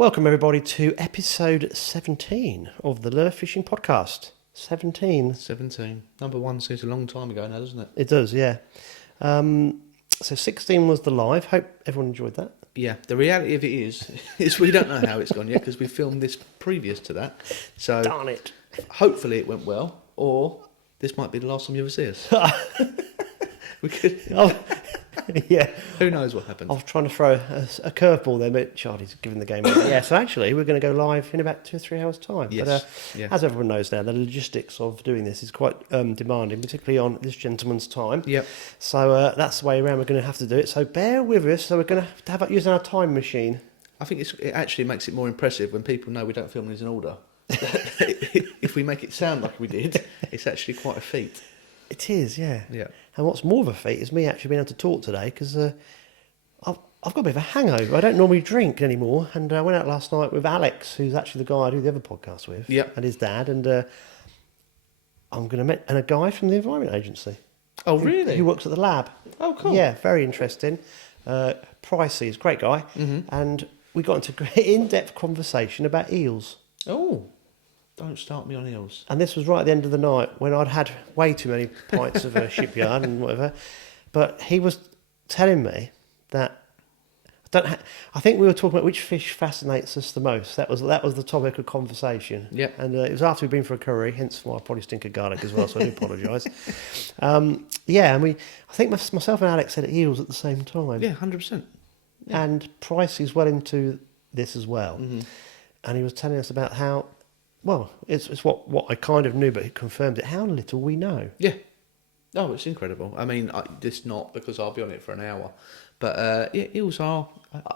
Welcome everybody to episode 17 of the Lure Fishing Podcast. 17. 17. Number one seems a long time ago now, doesn't it? It does, yeah. So 16 was the live. Hope everyone enjoyed that. Yeah, the reality of it is we don't know how it's gone yet because we filmed this previous to that. So Darn it. hopefully it went well, or this might be the last time you ever see us. We could. Yeah. Who knows what happens? I was trying to throw a curveball there, but Charlie's giving the game away. Yeah, so actually we're going to go live in about 2 or 3 hours' time. Yes. But Yeah. as everyone knows now, the logistics of doing this is quite demanding, particularly on this gentleman's time. Yep. So that's the way around we're going to have to do it. So bear with us. So we're going to have to use our time machine. I think it actually makes it more impressive when people know we don't film these in order. If we make it sound like we did, it's actually quite a feat. It is, yeah. Yeah. And what's more of a feat is me actually being able to talk today because I've got a bit of a hangover. I don't normally drink anymore. And I went out last night with Alex, who's actually the guy I do the other podcast with, Yep. and his dad. And I'm going to meet a guy from the Environment Agency. Oh, really? Who works at the lab. Oh, cool. Yeah, very interesting. Pricey, he's a great guy. Mm-hmm. And we got into a great in-depth conversation about eels. Oh, don't start me on eels. And this was right at the end of the night when I'd had way too many pints of a shipyard and whatever. But he was telling me that I think we were talking about which fish fascinates us the most. That was the topic of conversation. Yeah. And it was after we'd been for a curry, hence why I probably stink of garlic as well. So I do apologise. Yeah, and I think myself and Alex said eels at the same time. Yeah, 100%. Yeah. And Pricey's well into this as well. Mm-hmm. And he was telling us about how. Well, it's what I kind of knew, but he confirmed it. How little we know. Yeah. Oh, it's incredible. I mean, it's not because I'll be on it for an hour. But yeah, eels are...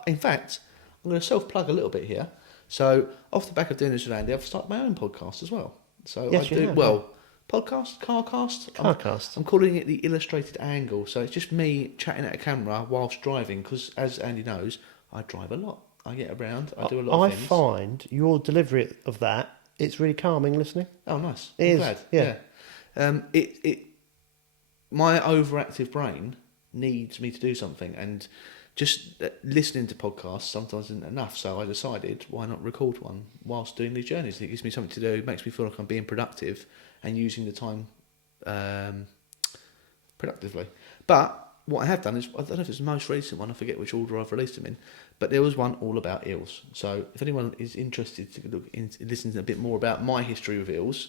in fact, I'm going to self-plug a little bit here. So, off the back of doing this with Andy, I've started my own podcast as well. So yes, I do... Well, podcast? Carcast? Carcast. I'm calling it the Illustrated Angle. So, it's just me chatting at a camera whilst driving. Because, as Andy knows, I drive a lot. I get around. I do a lot of things. I find your delivery of that... It's really calming listening. Oh, nice. It I'm is, glad. yeah. My overactive brain needs me to do something, and just listening to podcasts sometimes isn't enough. So I decided, why not record one whilst doing these journeys? It gives me something to do. It makes me feel like I'm being productive and using the time productively. But what I have done is, I don't know if it's the most recent one, I forget which order I've released them in, but there was one all about eels. So if anyone is interested to look into listening a bit more about my history with eels,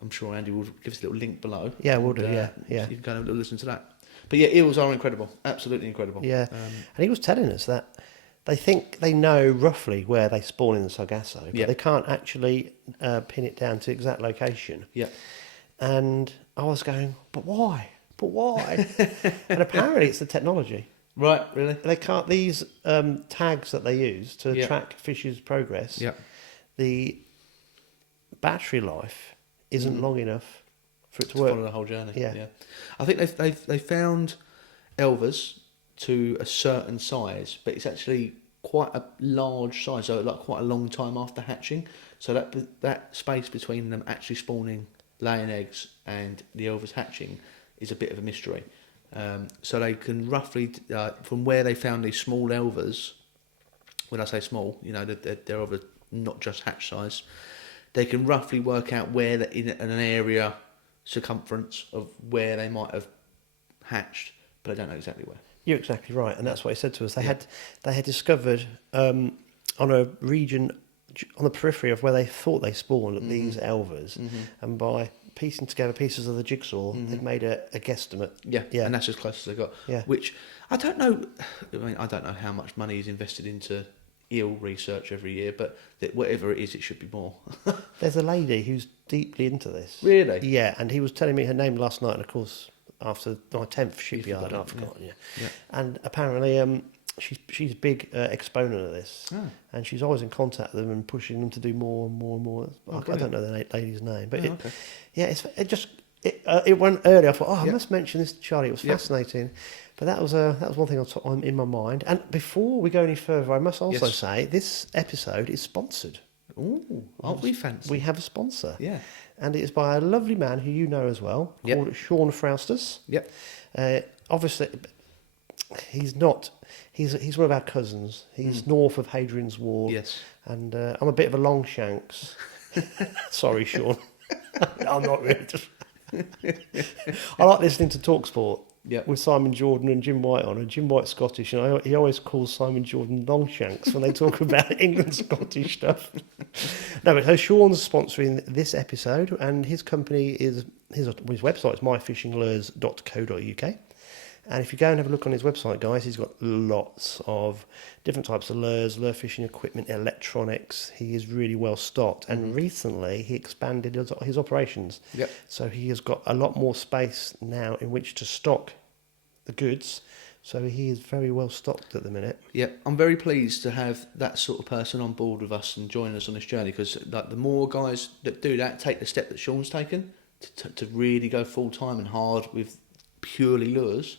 I'm sure Andy will give us a little link below. Yeah, we'll do, yeah. You can go and listen to that. But yeah, eels are incredible, absolutely incredible. Yeah, and he was telling us that they think they know roughly where they spawn in the Sargasso, but they can't actually pin it down to exact location. Yeah. And I was going, but why? But why? And apparently it's the technology. Right, really? They can't, these tags that they use to track fish's progress, the battery life isn't long enough for it to work. Follow the whole journey. Yeah. I think they found elvers to a certain size, but it's actually quite a large size, so like quite a long time after hatching. So that space between them actually spawning, laying eggs, and the elvers hatching is a bit of a mystery. So they can roughly, from where they found these small elvers, when I say small, they're of not just hatch size, they can roughly work out where in an area circumference of where they might have hatched, but I don't know exactly where. You're exactly right, and that's what he said to us. They had discovered on a region on the periphery of where they thought they spawned these elvers, and by piecing together pieces of the jigsaw, they'd made a guesstimate. Yeah, and that's as close as they got. Yeah. Which I don't know. I mean, I don't know how much money is invested into eel research every year, but whatever it is, it should be more. There's a lady who's deeply into this. Really? Yeah, and he was telling me her name last night, and of course, after my 10th shipyard, I've forgotten. Yeah. And apparently, she's a big exponent of this, and she's always in contact with them and pushing them to do more and more and more. I don't know the lady's name, but it went early. I thought, I must mention this to Charlie. It was fascinating, but that was one thing on in my mind. And before we go any further, I must also say this episode is sponsored. Ooh, aren't we fancy? We have a sponsor. Yeah. And it is by a lovely man who you know as well, called Sean Fraustus. Yep. Obviously, he's one of our cousins. He's north of Hadrian's Wall. Yes. And I'm a bit of a long shanks. Sorry, Sean. I'm not really. I like listening to TalkSport with Simon Jordan and Jim White on. And Jim White's Scottish, and he always calls Simon Jordan Longshanks when they talk about England Scottish stuff. No, but so Sean's sponsoring this episode, and his company is his website is myfishinglures.co.uk. And if you go and have a look on his website, guys, he's got lots of different types of lures, lure fishing equipment, electronics. He is really well stocked. And recently he expanded his operations. Yep. So he has got a lot more space now in which to stock the goods. So he is very well stocked at the minute. Yep. I'm very pleased to have that sort of person on board with us and join us on this journey, because like, the more guys that do that, take the step that Sean's taken to really go full time and hard with purely lures,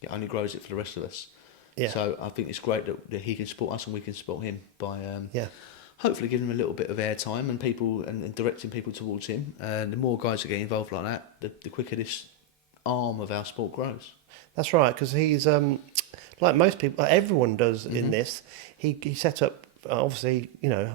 it only grows it for the rest of us. Yeah. So I think it's great that he can support us and we can support him by hopefully giving him a little bit of airtime and people and directing people towards him. And the more guys that get involved like that, the quicker this arm of our sport grows. That's right, because he's like most people, everyone does in this. He set up obviously,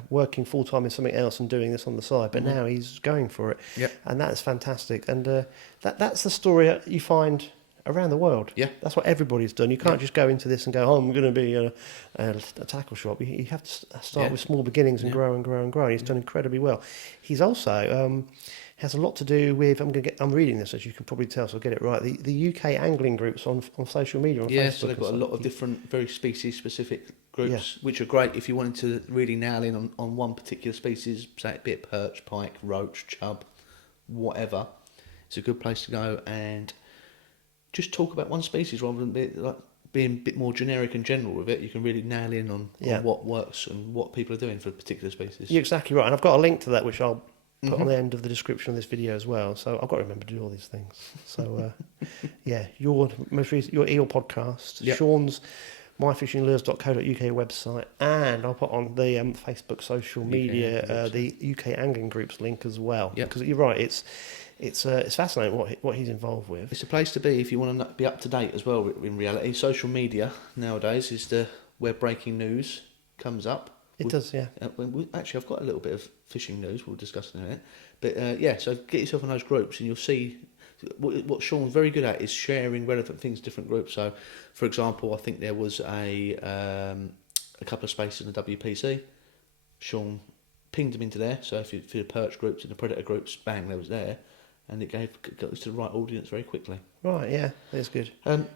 working full time in something else and doing this on the side, but now he's going for it. Yep. And that's fantastic. And that's the story you find around the world. Yeah. That's what everybody's done. You can't just go into this and go, oh, I'm going to be a tackle shop. You have to start with small beginnings and grow and grow and grow. And he's done incredibly well. He's also has a lot to do with, I'm reading this, as you can probably tell, so I'll get it right, the UK angling groups on social media, on Facebook. So they've got a lot of different, very species-specific groups, which are great if you wanted to really nail in on one particular species, say it be it perch, pike, roach, chub, whatever. It's a good place to go and just talk about one species rather than being a bit more generic and general with it. You can really nail in on what works and what people are doing for a particular species. You're exactly right, and I've got a link to that which I'll put on the end of the description of this video as well. So I've got to remember to do all these things. So your eel podcast, Sean's myfishinglures.co.uk website, and I'll put on the Facebook social media the UK Angling Group's link as well. Because you're right, it's fascinating what he's involved with. It's a place to be if you want to be up to date as well. In reality, social media nowadays is where breaking news comes up. It does, yeah. Actually, I've got a little bit of fishing news we'll discuss in a minute. But so get yourself in those groups and you'll see what Sean's very good at is sharing relevant things to different groups. So, for example, I think there was a couple of spaces in the WPC. Sean pinged them into there. So if you the perch groups and the predator groups, bang, they was there. And it got us to the right audience very quickly. Right, yeah, that's good. And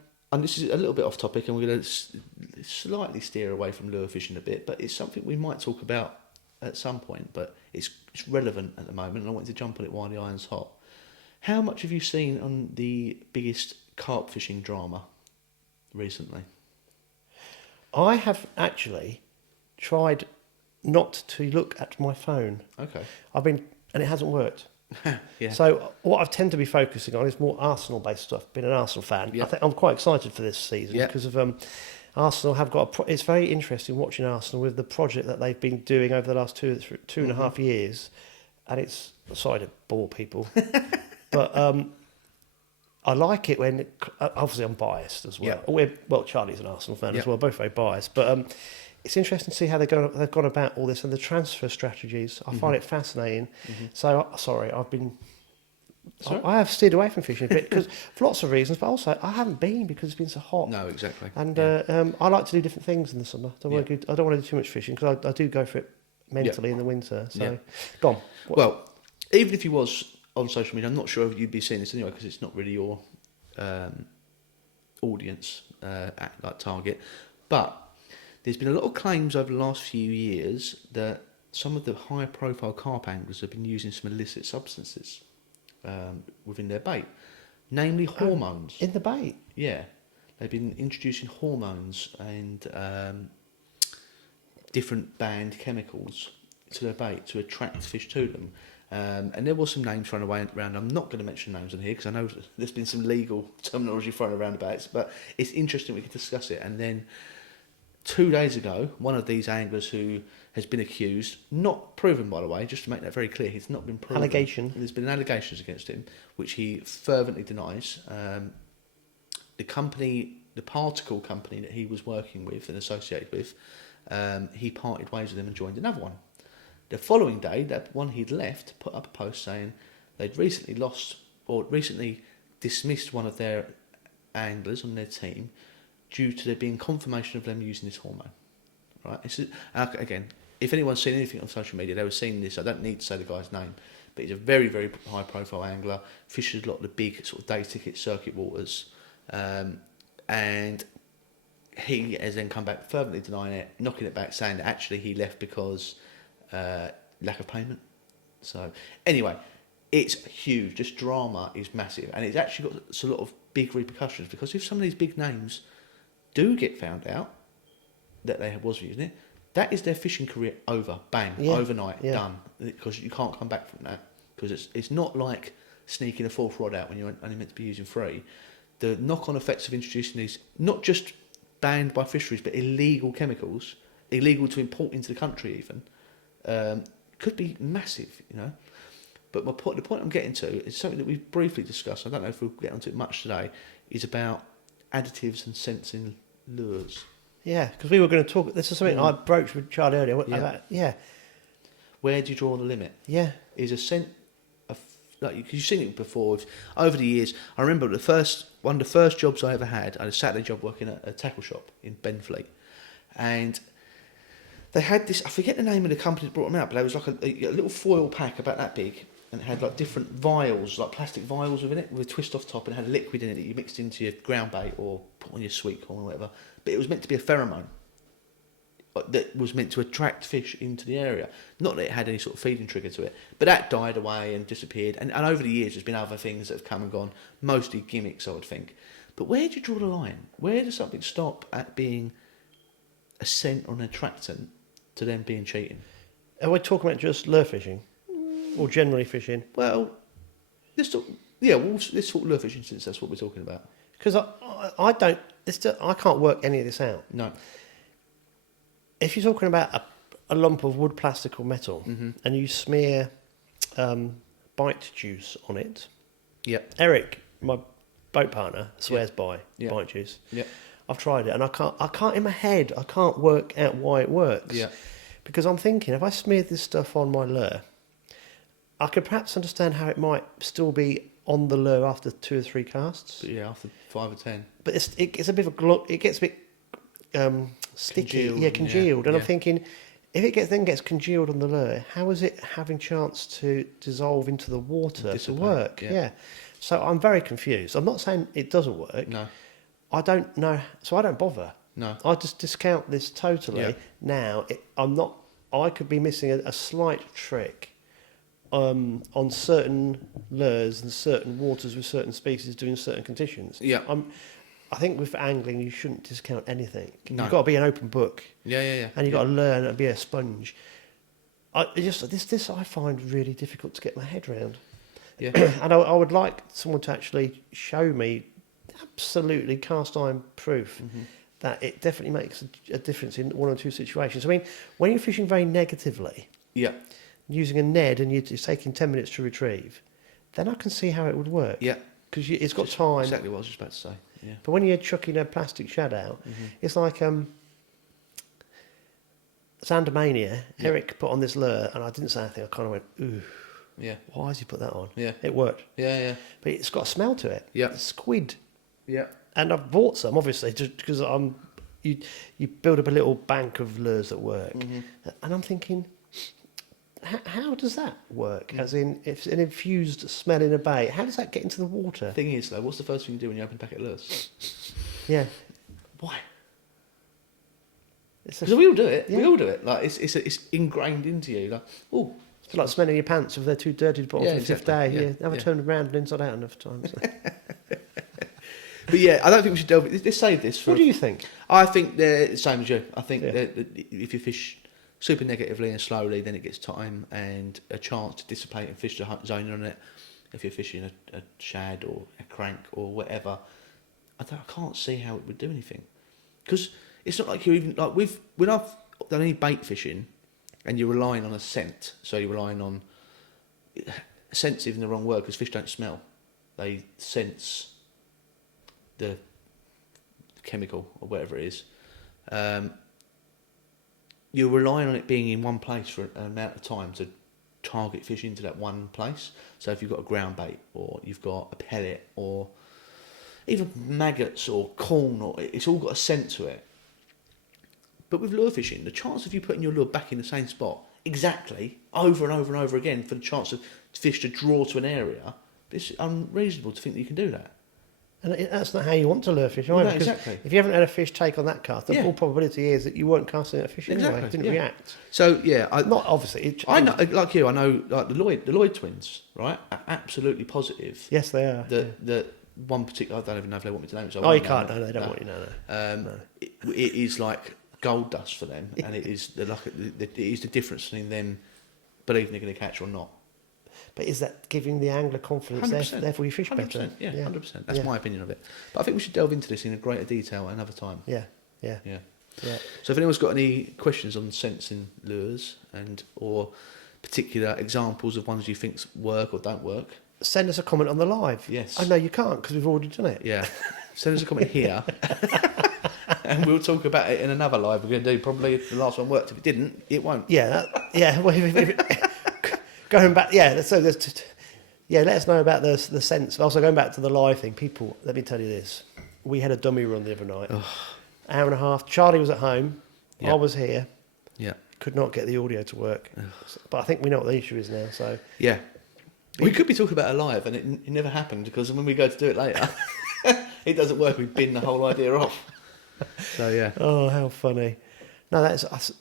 this is a little bit off topic, and we're going to slightly steer away from lure fishing a bit, but it's something we might talk about at some point, but it's relevant at the moment, and I wanted to jump on it while the iron's hot. How much have you seen on the biggest carp fishing drama recently? I have actually tried not to look at my phone. Okay. And it hasn't worked. Yeah. So what I tend to be focusing on is more Arsenal-based stuff. Being an Arsenal fan, I think I'm quite excited for this season because of Arsenal have got. It's very interesting watching Arsenal with the project that they've been doing over the last two and a half years, and it's sorry to bore people, but I like it when obviously I'm biased as well. Charlie's an Arsenal fan as well, both very biased, but. It's interesting to see how they've gone about all this and the transfer strategies. I find it fascinating. So, sorry, I have steered away from fishing a bit because for lots of reasons, but also I haven't been because it's been so hot. No, exactly. And I like to do different things in the summer. I don't want to do too much fishing because I do go for it mentally in the winter. So, go on. Well, even if you was on social media, I'm not sure if you'd be seeing this anyway because it's not really your audience like target, but. There's been a lot of claims over the last few years that some of the higher profile carp anglers have been using some illicit substances within their bait, namely hormones. In the bait? Yeah. They've been introducing hormones and different banned chemicals to their bait to attract fish to them. And there was some names thrown around. I'm not going to mention names on here because I know there's been some legal terminology thrown around about it, but it's interesting we can discuss it. And then 2 days ago, one of these anglers who has been accused, not proven by the way, just to make that very clear, he's not been proven. Allegation. There's been allegations against him, which he fervently denies. The particle company that he was working with and associated with, he parted ways with them and joined another one. The following day, that one he'd left put up a post saying they'd recently dismissed one of their anglers on their team due to there being confirmation of them using this hormone. Right? Again, if anyone's seen anything on social media, they were seeing this. I don't need to say the guy's name, but he's a very, very high-profile angler. Fishes a lot of the big sort of day ticket circuit waters, and he has then come back fervently denying it, knocking it back, saying that actually he left because lack of payment. So anyway, it's huge. This drama is massive, and it's actually got a lot of big repercussions, because if some of these big names do get found out that they was using it, that is their fishing career over, bang, overnight, done. Because you can't come back from that. Because it's not like sneaking a fourth rod out when you're only meant to be using 3. The knock-on effects of introducing these, not just banned by fisheries, but illegal chemicals, illegal to import into the country even, could be massive, you know. But the point I'm getting to is something that we've briefly discussed. I don't know if we'll get onto it much today. Is about additives and scents in lures. Yeah, because we were going to talk. This is something I broached with Charlie earlier. Where do you draw the limit? Yeah. Is a scent like, because you've seen it before over the years. I remember one of the first jobs I ever had. I had a Saturday job working at a tackle shop in Benfleet, and they had this. I forget the name of the company that brought them out, but it was like a little foil pack about that big, and it had like different vials, like plastic vials within it, with a twist off top, and it had a liquid in it that you mixed into your ground bait or put on your sweet corn or whatever. But it was meant to be a pheromone that was meant to attract fish into the area. Not that it had any sort of feeding trigger to it, but that died away and disappeared. And over the years, there's been other things that have come and gone, mostly gimmicks, I would think. But where do you draw the line? Where does something stop at being a scent or an attractant to them being cheating? Are we talking about just lure fishing, or generally fishing? Well, let's talk lure fishing, since that's what we're talking about. Because I can't work any of this out. No. If you're talking about a lump of wood, plastic, or metal, and you smear bite juice on it, Eric, my boat partner, swears by bite juice. Yeah. I've tried it, and I can't in my head, I can't work out why it works. Yeah. Because I'm thinking, if I smeared this stuff on my lure, I could perhaps understand how it might still be on the lure after 2 or 3 casts. But yeah, after 5 or 10. But it's a bit of it gets a bit sticky, congealed. And I'm thinking, if it gets congealed on the lure, how is it having chance to dissolve into the water to work? Yeah. So I'm very confused. I'm not saying it doesn't work. No. I don't know, so I don't bother. No. I just discount this totally. Yeah. Now, I could be missing a slight trick on certain lures and certain waters with certain species doing certain conditions. Yeah. I think with angling, you shouldn't discount anything. No. You've got to be an open book. Yeah. And you've got to learn and be a sponge. This I find really difficult to get my head around. Yeah. And I would like someone to actually show me absolutely cast iron proof that it definitely makes a difference in 1 or 2 situations. I mean, when you're fishing very negatively, using a Ned and it's taking 10 minutes to retrieve, then I can see how it would work. Yeah. Because it's got time. Exactly what I was just about to say. Yeah. But when you're chucking a plastic shad out, it's like Sandomania. Eric put on this lure, and I didn't say anything. I kind of went, ooh. Yeah. Why has he put that on? Yeah. It worked. Yeah. But it's got a smell to it. Yeah. It's squid. Yeah. And I've bought some, obviously, just because you build up a little bank of lures that work. And I'm thinking, how does that work? As in, if an infused smell in a bait, how does that get into the water? Thing is, though, what's the first thing you do when you open a packet of lures? Yeah. Why? Because we all do it. Yeah. We all do it. Like it's ingrained into you. Like, oh, it's like smelling your pants if they're too dirty to put on for the 5th day. Yeah. Never turned around and inside out enough times. But yeah, I don't think we should delve. Let's save this for. What do you think? I think they're the same as you. I think that if you fish super negatively and slowly, then it gets time and a chance to dissipate and fish the zone on it. If you're fishing a shad or a crank or whatever, I can't see how it would do anything. Because it's not like you're even like when I've done any bait fishing, and you're relying on a scent. So you're relying on scent's even the wrong word because fish don't smell; they sense the chemical or whatever it is. you're relying on it being in one place for an amount of time to target fish into that one place. So if you've got a ground bait, or you've got a pellet, or even maggots or corn, or it's all got a scent to it. But with lure fishing, the chance of you putting your lure back in the same spot exactly over and over and over again for the chance of fish to draw to an area, it's unreasonable to think that you can do that. And that's not how you want to lure fish, Well, either. no, Because exactly. if you haven't had a fish take on that cast, the full probability is that you weren't casting at a fish anyway. Exactly, It didn't yeah. react. So yeah, Not obviously. I know, like you, I know, like the Lloyd twins, right? Are absolutely positive Yes, they are. that one particular. I don't even know if they want me to name it. So I Oh, won't you can't. name No, it. they don't want you. No. It is like gold dust for them, and it is it is the difference between them believing they're going to catch or not. But is that giving the angler confidence? 100%. Therefore, you fish 100%, better. yeah, 100%. That's Yeah. my opinion of it. But I think we should delve into this in a greater detail another time. Yeah. Yeah. Yeah. So if anyone's got any questions on sensing lures or particular examples of ones you think work or don't work, Send us a comment on the live. Yes. Oh no, you can't because we've already done it. yeah, send us a comment here, and we'll talk about it in another live we're going to do. Probably if the last one worked. If it didn't, it won't. Yeah. Well, going back. Yeah. So there's. Let us know about the sense. Also, going back to the live thing, people. Let me tell you this: we had a dummy run the other night, hour and a half. Charlie was at home. Yeah. I was here. Yeah. Could not get the audio to work, but I think we know what the issue is now. So Yeah. We could be talking about it live, and it never happened because when we go to do it later, it doesn't work. We bin the whole idea off. So yeah. Oh, how funny! No, that's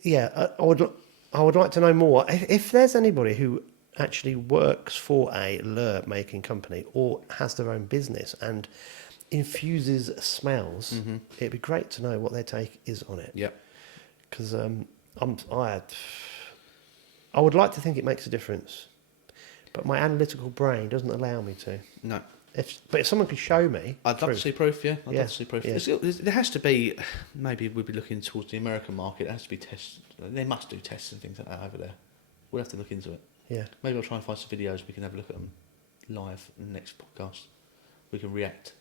yeah. I would like to know more. If there's anybody who actually works for a lure making company or has their own business and infuses smells, it'd be great to know what their take is on it. Yeah. Because I would like to think it makes a difference, but my analytical brain doesn't allow me to. No. But if someone could show me, I'd love to see proof, yeah. I'd Yeah, love to see proof. yeah. There has to be, maybe we'd be looking towards the American market. There has to be tests. They must do tests and things like that over there. We'll have to look into it. Yeah. Maybe I'll try and find some videos. We can have a look at them live in the next podcast. We can react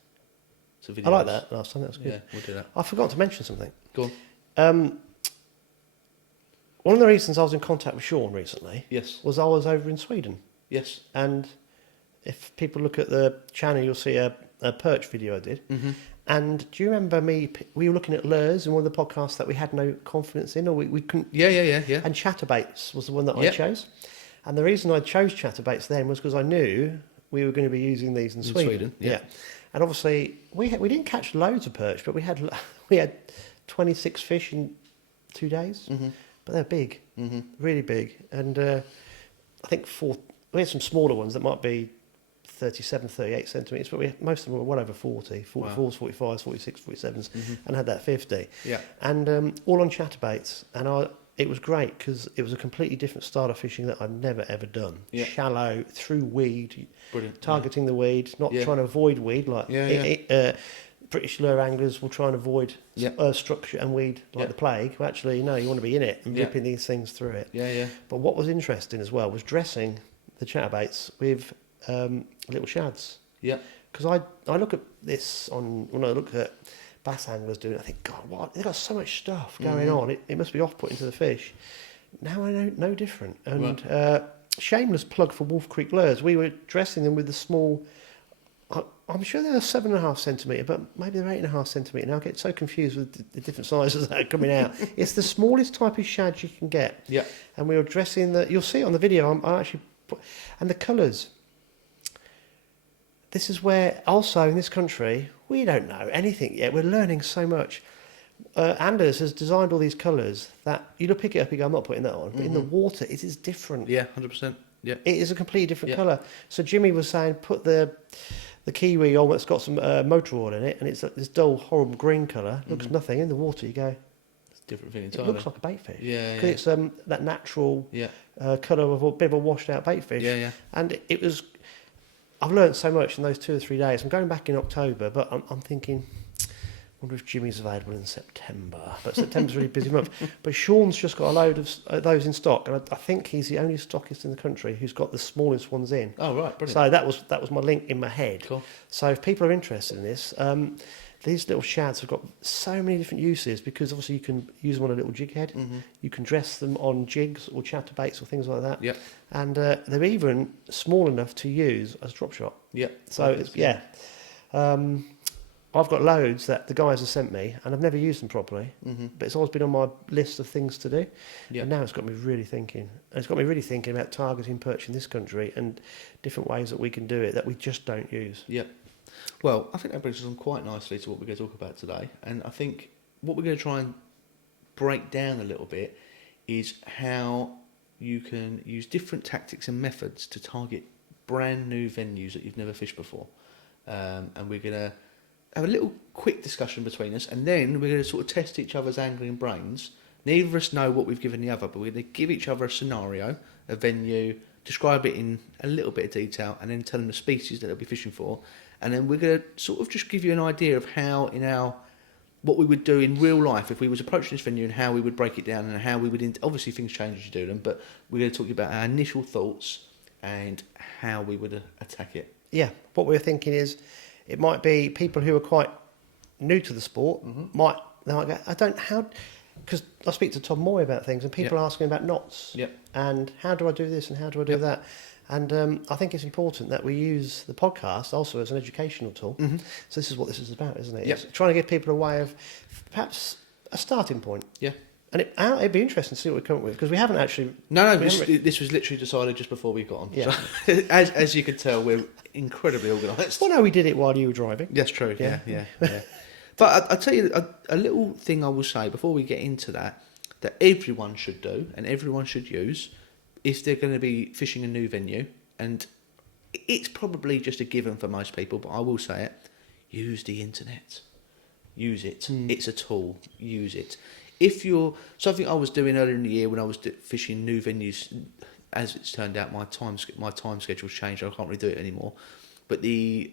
to videos. I like that last time. That was good. Yeah, we'll do that. I forgot to mention something. Go on. One of the reasons I was in contact with Sean recently Yes. was I was over in Sweden. Yes. And if people look at the channel, you'll see a perch video I did. Mm-hmm. And do you remember we were looking at lures in one of the podcasts that we had no confidence in, or we couldn't. Yeah. And chatterbaits was the one that I Yep. chose. And the reason I chose chatterbaits then was because I knew we were going to be using these in Sweden. Yeah. And obviously we didn't catch loads of perch, but we had 26 fish in 2 days. Mm-hmm. But they're big, really big. And I think we had some smaller ones that might be 37, 38 centimetres, but most of them were well over 40, 44s, Wow. 45s, 46, 47s, and had that 50. Yeah. And all on chatterbaits. And it was great because it was a completely different style of fishing that I'd never, ever done. Yeah. Shallow, through weed, Brilliant. targeting the weed, not Yeah. trying to avoid weed like British lure anglers will try and avoid structure and weed like the plague. Well, actually, no, you want to be in it and ripping these things through it. Yeah. But what was interesting as well was dressing the chatterbaits with little shads. Yeah. Because I look at this when I look at bass anglers doing it, I think, God, what? They've got so much stuff going on. It must be off-putting to the fish. Now I know no different. And shameless plug for Wolf Creek lures. We were dressing them with the small. I'm sure they're 7.5 centimetre, but maybe they're 8.5 centimetre. Now I get so confused with the different sizes that are coming out. It's the smallest type of shad you can get. Yeah. And we were dressing you'll see it on the video. I actually and the colours. This is where also in this country we don't know anything yet. We're learning so much. Anders has designed all these colours that you pick it up, you go, I'm not putting that on. But in the water, it is different. Yeah, 100%. Yeah. It is a completely different colour. So Jimmy was saying, put the kiwi on that's got some motor oil in it, and it's this dull, horrible green colour. Looks nothing. In the water, you go, It's a different thing it entirely. looks like a bait fish. Yeah, Because it's that natural Yeah. colour of a bit of a washed out bait fish. Yeah. And it was, I've learned so much in those 2 or 3 days. I'm going back in October, but I'm thinking, I wonder if Jimmy's available in September. But September's a really busy month. But Sean's just got a load of those in stock, and I think he's the only stockist in the country who's got the smallest ones in. Oh, right, brilliant. So that was my link in my head. Cool. So if people are interested in this, these little shads have got so many different uses because obviously you can use them on a little jig head. You can dress them on jigs or chatterbaits or things like that. Yeah. And they're even small enough to use as drop shot. Yeah. So it's I've got loads that the guys have sent me, and I've never used them properly. But it's always been on my list of things to do. Yeah. And now it's got me really thinking. And it's got me really thinking about targeting perch in this country and different ways that we can do it that we just don't use. Yeah. Well, I think that brings us on quite nicely to what we're going to talk about today. And I think what we're going to try and break down a little bit is how you can use different tactics and methods to target brand new venues that you've never fished before. And we're going to have a little quick discussion between us, and then we're going to sort of test each other's angling brains. Neither of us know what we've given the other, but we're going to give each other a scenario, a venue, describe it in a little bit of detail, and then tell them the species that they'll be fishing for. And then we're going to sort of just give you an idea of how, what we would do in real life if we was approaching this venue and how we would break it down and how we would, obviously things change as you do them, but we're going to talk about our initial thoughts and how we would attack it. Yeah, what we're thinking is it might be people who are quite new to the sport might go, because I speak to Tom Moy about things and people ask me about knots and how do I do this and how do I do that. And I think it's important that we use the podcast also as an educational tool. So this is what this is about, isn't it? Yep. It's trying to give people a way of perhaps a starting point. Yeah. And it'd be interesting to see what we come up with because we haven't actually... This was literally decided just before we got on. Yeah. So, as you can tell, we're incredibly organised. Well, no, we did it while you were driving. That's true, yeah. But I'll tell you a little thing I will say before we get into that everyone should do and everyone should use if they're going to be fishing a new venue, and it's probably just a given for most people, but I will say it, use the internet. Use it. It's a tool. Use it. If you're... Something I was doing earlier in the year when I was fishing new venues, as it's turned out, my time schedule's changed. I can't really do it anymore. But the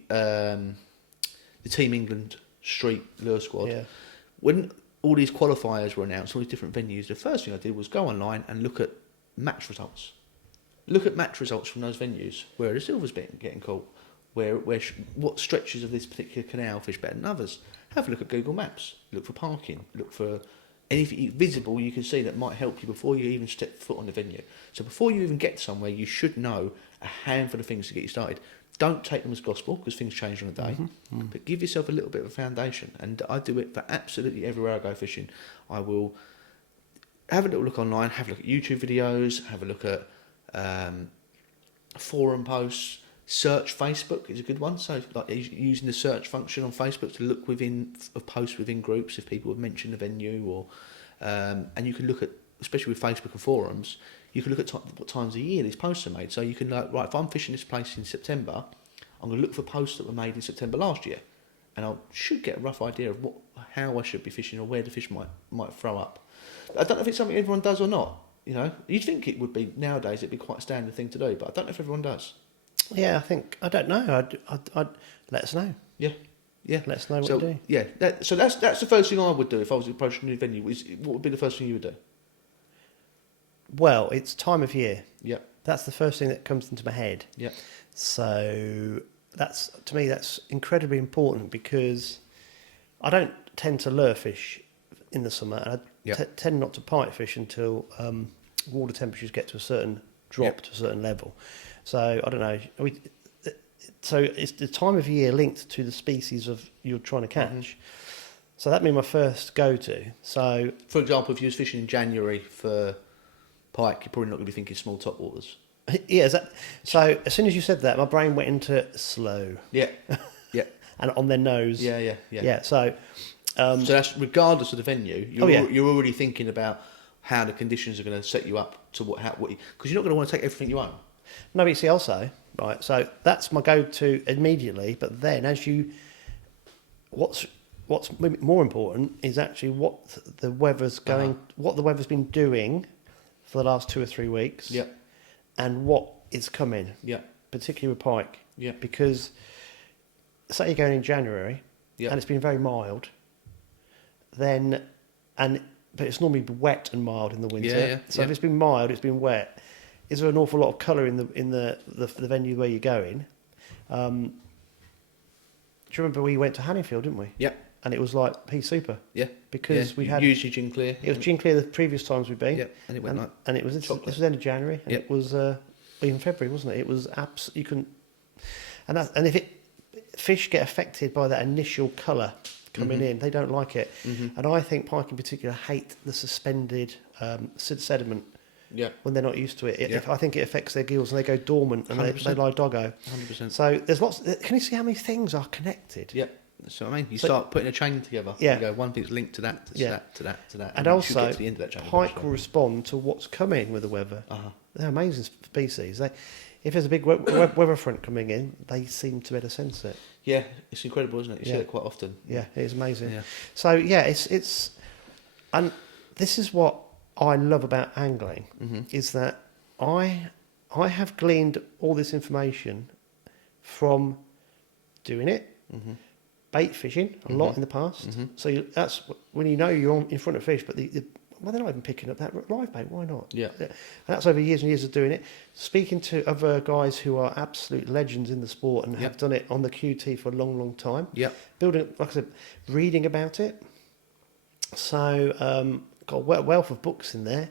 Team England Street Lure Squad, when all these qualifiers were announced, all these different venues, the first thing I did was go online and look at match results. Look at match results from those venues. Where are the silvers getting caught? What stretches of this particular canal fish better than others? Have a look at Google Maps. Look for parking. Look for anything visible you can see that might help you before you even step foot on the venue. So before you even get somewhere, you should know a handful of things to get you started. Don't take them as gospel because things change on a day, but give yourself a little bit of a foundation. And I do it for absolutely everywhere I go fishing. I will have a little look online, have a look at YouTube videos, have a look at forum posts. Search Facebook is a good one. So like using the search function on Facebook to look within a post within groups if people have mentioned the venue, or and you can look at, especially with Facebook and forums, you can look at what times of year these posts are made. So you can right, if I'm fishing this place in September, I'm going to look for posts that were made in September last year, and I should get a rough idea of how I should be fishing or where the fish might throw up. I don't know if it's something everyone does or not. You'd think it would be nowadays. It'd be quite a standard thing to do, but I don't know if everyone does. Yeah, I don't know. I'd let us know. Yeah. Let us know what to do. Yeah, so that's the first thing I would do if I was approaching a new venue. What would be the first thing you would do? Well, it's time of year. Yeah. That's the first thing that comes into my head. Yeah. So to me that's incredibly important because I don't tend to lure fish in the summer, and I tend not to pike fish until water temperatures get to a certain drop to a certain level. So I don't know. So it's the time of year linked to the species of you're trying to catch. So that'd be my first go-to. So, for example, if you was fishing in January for pike, you're probably not going to be thinking small topwaters. Yeah. So as soon as you said that, my brain went into slow. Yeah. Yeah. And on their nose. Yeah. Yeah. So. So that's regardless of the venue. You're already thinking about how the conditions are going to set you up to what because you're not going to want to take everything you own. No, but you see, also, right, so that's my go-to immediately, but then what's more important is actually what the weather's what the weather's been doing for the last 2 or 3 weeks, and what is coming, particularly with pike, because say you're going in January, and it's been very mild, but it's normally wet and mild in the winter, so if it's been mild, it's been wet. Is there an awful lot of colour in the venue where you're going? Do you remember we went to Hanningfield, didn't we? Yep. and it was like pea super. Yeah. Because we had usually gin clear. it was gin clear the previous times we've been. Yeah, and it went like and it was this chocolate. was end of January, and it was even February, wasn't it? It was you couldn't, and if fish get affected by that initial colour coming in, they don't like it, and I think pike in particular hate the suspended sediment. Yeah. When they're not used to it, I think it affects their gills and they go dormant and they lie doggo. 100%. So there's lots. Can you see how many things are connected? Yeah. That's what I mean. You start putting a chain together. Yeah. You go, one thing's linked to that, to that, to that, to that. And you also, should get to the end of that chain pike will respond to what's coming with the weather. They're amazing species. If there's a big weather front coming in, they seem to better sense it. Yeah, it's incredible, isn't it? You see it quite often. Yeah, it is amazing. Yeah. So yeah, it's and this is what I love about angling is that I have gleaned all this information from doing it, bait fishing a lot in the past. So that's when you know you're in front of fish, but well, they're not even picking up that live bait. Why not? Yeah. And that's over years and years of doing it. Speaking to other guys who are absolute legends in the sport and have done it on the QT for a long, long time. Yeah. Building, like I said, reading about it. So got a wealth of books in there.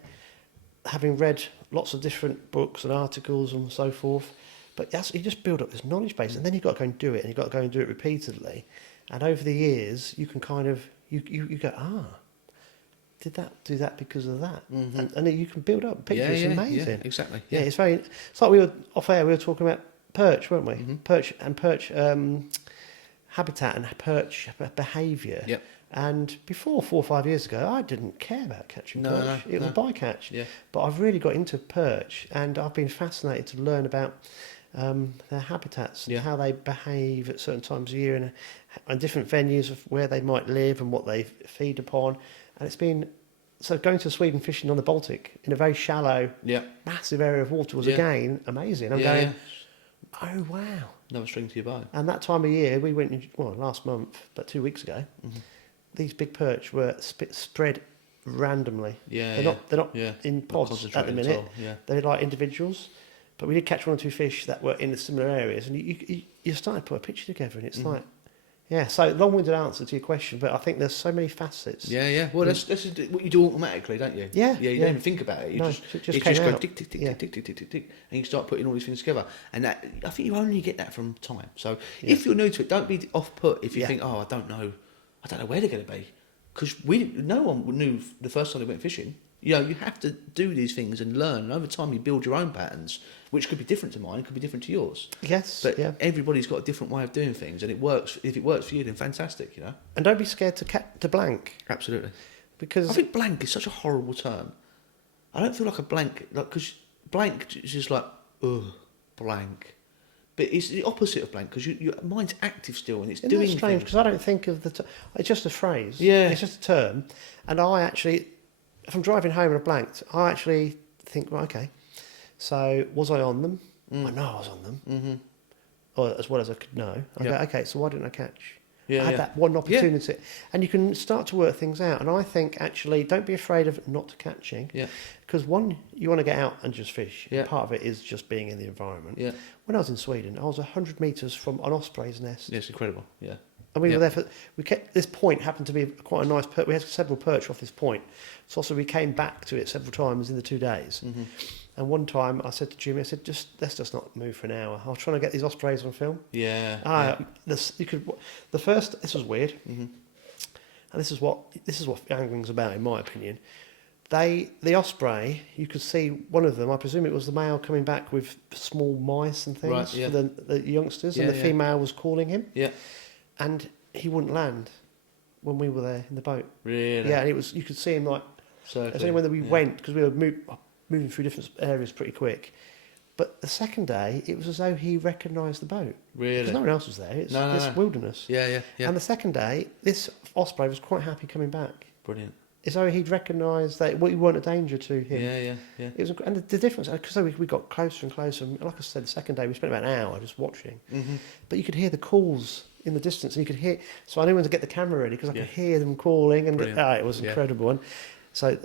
Having read lots of different books and articles and so forth. But you just build up this knowledge base, and then you've got to go and do it, and you've got to go and do it repeatedly. And over the years, you can kind of you go, did that do that because of that? And then you can build up pictures. It's amazing. Yeah, exactly. Yeah, it's very. It's like we were off air. We were talking about perch, weren't we? Perch habitat and perch behaviour. Yep. And before 4 or 5 years ago, I didn't care about catching perch. It was a bycatch. Yeah. But I've really got into perch, and I've been fascinated to learn about their habitats and how they behave at certain times of year and different venues of where they might live and what they feed upon. And it's been so going to Sweden fishing on the Baltic in a very shallow, massive area of water was again amazing. I'm going, oh wow, another string to your bow. And that time of year we went last month, but 2 weeks ago. These big perch were spread randomly. They're not in pods at the minute. They're like individuals. But we did catch 1 or 2 fish that were in the similar areas, and you're starting to put a picture together, and it's like, so long-winded answer to your question, but I think there's so many facets. Well, that's what you do automatically, don't you? You don't even think about it. You just go tick, tick, tick, tick, tick, tick, tick, tick, tick, and you start putting all these things together. And that, I think you only get that from time. So if you're new to it, don't be off-put if you think, I don't know where they're going to be, because no one knew the first time they went fishing. You have to do these things and learn, and over time you build your own patterns, which could be different to mine, could be different to yours. Yes, but everybody's got a different way of doing things, and it works. If it works for you, then fantastic, And don't be scared to blank. Absolutely, because I think blank is such a horrible term. I don't feel like a blank, because blank is just like blank. But it's the opposite of blank, because your mind's active still and it's doing things. It's strange, because I don't think of it's just a phrase. Yeah. It's just a term. And I actually, if I'm driving home and I blanked, I actually think, right, okay, so was I on them? I know I was on them. Or as well as I could know. I go, okay, so why didn't I catch? I had that one opportunity. And you can start to work things out. And I think, actually, don't be afraid of not catching. Because one, you want to get out and just fish. And part of it is just being in the environment. When I was in Sweden, I was 100 metres from an osprey's nest. It's incredible, And we were there this point happened to be quite a nice perch. We had several perch off this point. So also we came back to it several times in the 2 days. And one time I said to Jimmy, let's just not move for an hour. I was trying to get these ospreys on film. This was weird. And this is what angling's about, in my opinion. The osprey, you could see one of them, I presume it was the male coming back with small mice and things for the youngsters, and the female was calling him. And he wouldn't land when we were there in the boat. Really? Yeah, and you could see him like, it's only when we went, because we were moving through different areas pretty quick. But the second day, it was as though he recognised the boat. Really? Because no one else was there. It's wilderness. Yeah. And the second day, this osprey was quite happy coming back. Brilliant. As though he'd recognised that we weren't a danger to him. Yeah. It was, and the difference, because we got closer and closer. And like I said, the second day we spent about an hour just watching. But you could hear the calls in the distance, and you could hear. So I knew when to get the camera ready, because I could hear them calling, and it was incredible. And so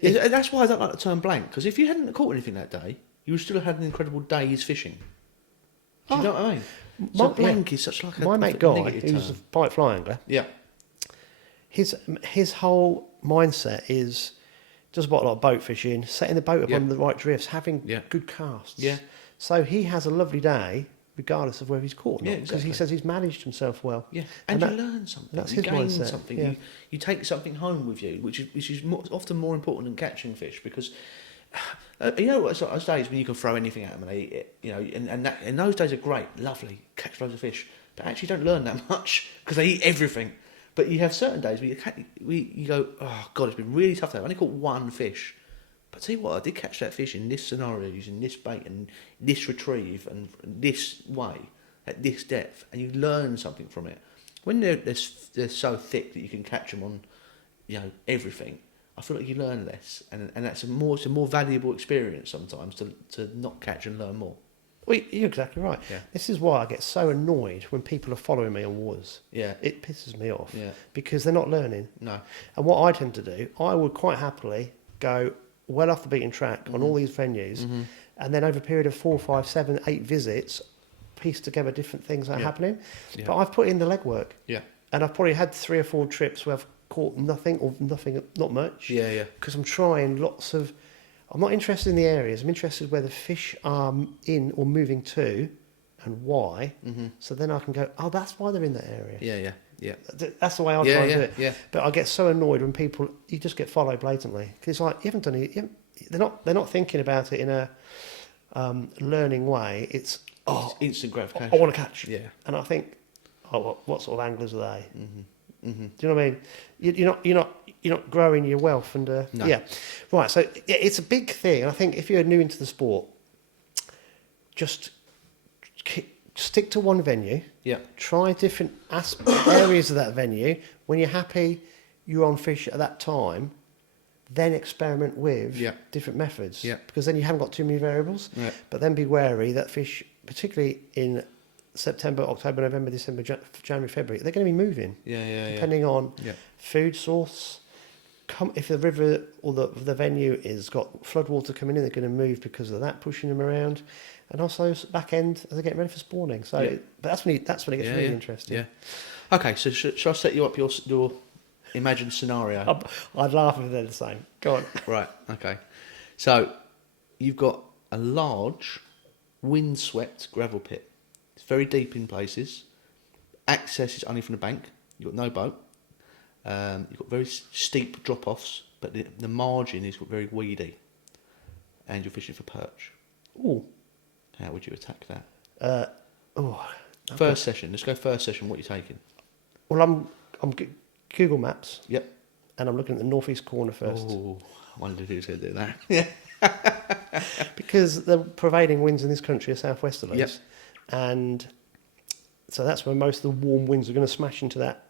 that's why I don't like the term blank, because if you hadn't caught anything that day, you would still have had an incredible day's fishing. Do you know what I mean? So blank is such like my mate Guy, who's a bite fly angler. Yeah. His whole mindset is does quite a lot of boat fishing, setting the boat up on the right drifts, having good casts. Yeah. So he has a lovely day, regardless of whether he's caught or not, because he says he's managed himself well. Yeah, and you learn something. That's you his gain mindset. something. Yeah. You take something home with you, which is often more important than catching fish, because you know what? Those days when you can throw anything at them and they eat it, you know, and those days are great, lovely, catch loads of fish, but actually you don't learn that much because they eat everything. But you have certain days where you go, oh God, it's been really tough today. I only caught one fish. But tell you what, I did catch that fish in this scenario, using this bait and this retrieve and this way, at this depth, and you learn something from it. When they're so thick that you can catch them on, you know, everything, I feel like you learn less, and that's it's a more valuable experience sometimes to not catch and learn more. Well, you're exactly right. Yeah. This is why I get so annoyed when people are following me on waters. Yeah. It pisses me off. Yeah. Because they're not learning. No. And what I tend to do, I would quite happily go well off the beaten track on all these venues, and then over a period of 4, 5, 7, 8 visits, piece together different things that are happening. Yeah. But I've put in the legwork. Yeah. And I've probably had 3 or 4 trips where I've caught nothing or nothing, not much. Yeah, yeah. Because I'm trying lots of... I'm not interested in the areas. I'm interested where the fish are in or moving to and why. So then I can go, oh, that's why they're in that area. Yeah, yeah, yeah. That's the way I try and do it. Yeah. But I get so annoyed when people, you just get followed blatantly. Because it's like, you haven't done it. They're not thinking about it in a learning way. It's instant gratification. I want to catch. Yeah. And I think, what sort of anglers are they? Do you know what I mean? You're not growing your wealth, and no. Yeah, right. So it's a big thing, and I think if you're new into the sport, just stick to one venue. Yeah. Try different areas of that venue. When you're happy, you're on fish at that time. Then experiment with different methods. Yeah. Because then you haven't got too many variables. Yeah. But then be wary that fish, particularly in September, October, November, December, January, February, they're going to be moving. Depending on food source. If the river or the venue has got floodwater coming in, they're going to move because of that, pushing them around. And also back end as they're getting ready for spawning. So, but that's when it gets really interesting. Yeah. Okay, so shall I set you up your imagined scenario? I'd laugh if they're the same. Go on. Right. Okay. So you've got a large, windswept gravel pit. It's very deep in places. Access is only from the bank. You've got no boat. You've got very steep drop-offs, but the margin is very weedy. And you're fishing for perch. Ooh. How would you attack that? First session. Let's go first session. What are you taking? Well, I'm Google Maps. Yep. And I'm looking at the northeast corner first. Oh, I wondered who's going to do that. Yeah. Because the prevailing winds in this country are southwesterlies. Yep. And so that's where most of the warm winds are going to smash into that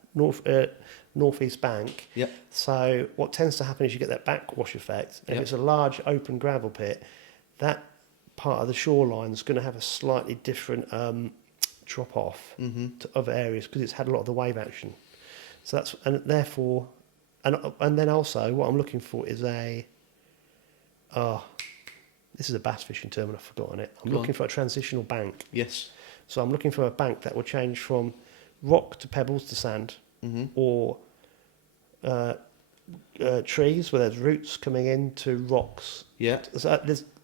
northeast bank. Yep. So what tends to happen is you get that backwash effect. If it's a large open gravel pit, that part of the shoreline is going to have a slightly different drop off to other areas because it's had a lot of the wave action. So that's, and therefore, and then also what I'm looking for is this is a bass fishing term and I've forgotten it. I'm looking for a transitional bank. Yes. So I'm looking for a bank that will change from rock to pebbles to sand, or trees where there's roots coming into rocks. Yeah. So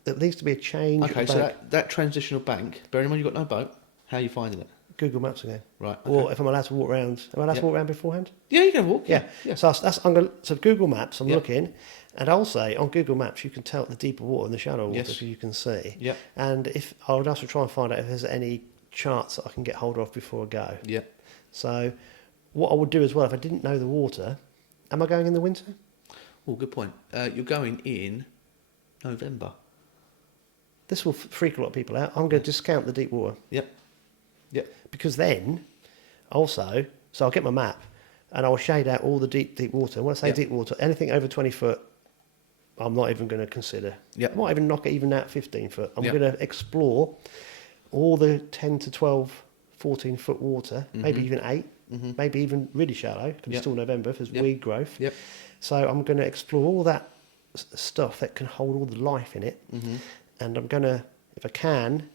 there needs to be a change. Okay, so that transitional bank, bearing in mind you've got no boat, how are you finding it? Google Maps again. Right. Okay. Or if I'm allowed to walk around. Am I allowed to walk around beforehand? Yeah, you can walk. Yeah. So so Google Maps, I'm looking, and I'll say on Google Maps you can tell the deeper water and the shallow water because you can see. Yeah. And if I would also try and find out if there's any charts that I can get hold of before I go. Yeah. So what I would do as well, if I didn't know the water, am I going in the winter? Oh, good point. You're going in November. This will freak a lot of people out. I'm going to discount the deep water. Yep. Yep. Because then, also, so I'll get my map and I'll shade out all the deep water. And when I say deep water, anything over 20 foot, I'm not even going to consider. Yep. I might even knock it even out 15 foot. I'm going to explore all the 10 to 12, 14 foot water, maybe even 8, maybe even really shallow, because it's still November, if there's weed growth. Yep. So I'm going to explore all that stuff that can hold all the life in it. And I'm going to, if I can,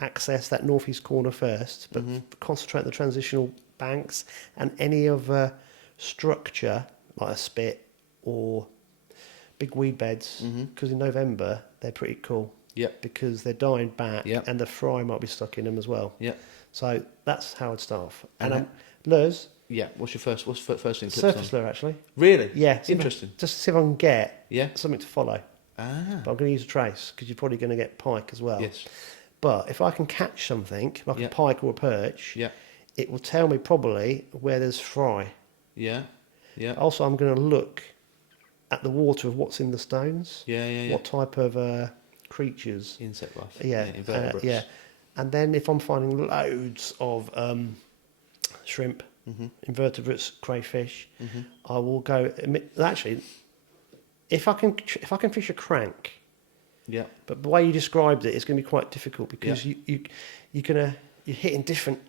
access that northeast corner first, but concentrate on the transitional banks and any other structure like a spit or big weed beds, because in November they're pretty cool. Yep. Because they're dying back, Yep. and the fry might be stuck in them as well. Yep. So that's how I'd start off. And lures. Yeah. What's the first thing? Surface lure, actually. Really? Yeah. Interesting. Just to see if I can get Yeah. something to follow. Ah. But I'm going to use a trace because you're probably going to get pike as well. Yes. But if I can catch something like Yeah. a pike or a perch, Yeah. it will tell me probably where there's fry. Yeah. Yeah. Also, I'm going to look at the water of what's in the stones. Yeah. What type of creatures. Insect life. Yeah. Invertebrates. Yeah. And then if I'm finding loads of shrimp, invertebrates, crayfish, I will go. Actually, if I can fish a crank, Yeah. but the way you described it, it's going to be quite difficult because you're hitting different